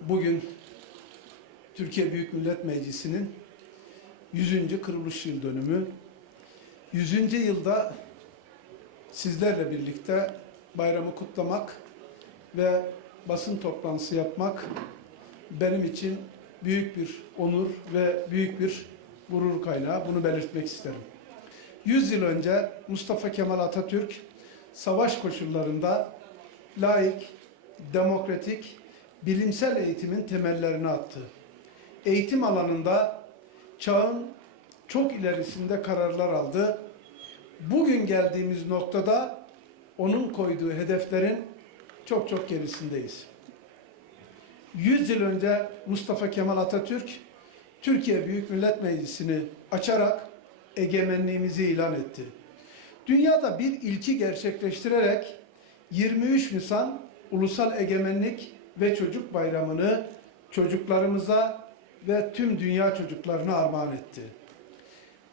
Bugün Türkiye Büyük Millet Meclisi'nin 100. kuruluş yıl dönümü. 100. yılda sizlerle birlikte bayramı kutlamak ve basın toplantısı yapmak benim için büyük bir onur ve büyük bir gurur kaynağı. Bunu belirtmek isterim. 100 yıl önce Mustafa Kemal Atatürk savaş koşullarında laik, demokratik, bilimsel eğitimin temellerini attı. Eğitim alanında çağın çok ilerisinde kararlar aldı. Bugün geldiğimiz noktada onun koyduğu hedeflerin çok çok gerisindeyiz. 100 yıl önce Mustafa Kemal Atatürk Türkiye Büyük Millet Meclisi'ni açarak egemenliğimizi ilan etti. Dünyada bir ilki gerçekleştirerek 23 Nisan Ulusal Egemenlik ve Çocuk Bayramı'nı çocuklarımıza ve tüm dünya çocuklarına armağan etti.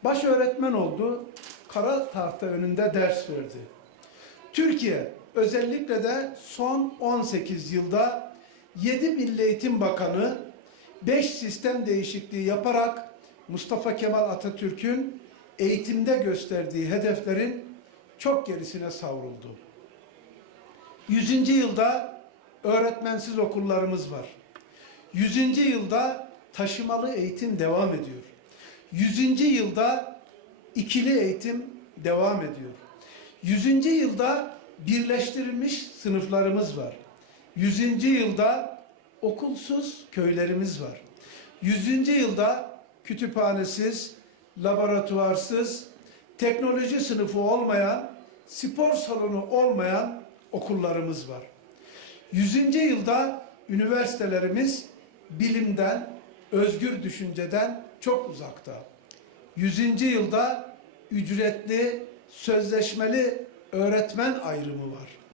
Baş öğretmen oldu, kara tahta önünde ders verdi. Türkiye özellikle de son 18 yılda 7 Milli Eğitim Bakanı 5 sistem değişikliği yaparak Mustafa Kemal Atatürk'ün eğitimde gösterdiği hedeflerin çok gerisine savruldu. 100. yılda öğretmensiz okullarımız var. 100. yılda taşımalı eğitim devam ediyor. 100. yılda ikili eğitim devam ediyor. 100. yılda birleştirilmiş sınıflarımız var. 100. yılda okulsuz köylerimiz var. 100. yılda kütüphanesiz, laboratuvarsız, teknoloji sınıfı olmayan, spor salonu olmayan okullarımız var. 100. yılda üniversitelerimiz bilimden, özgür düşünceden çok uzakta. 100. yılda ücretli, sözleşmeli öğretmen ayrımı var.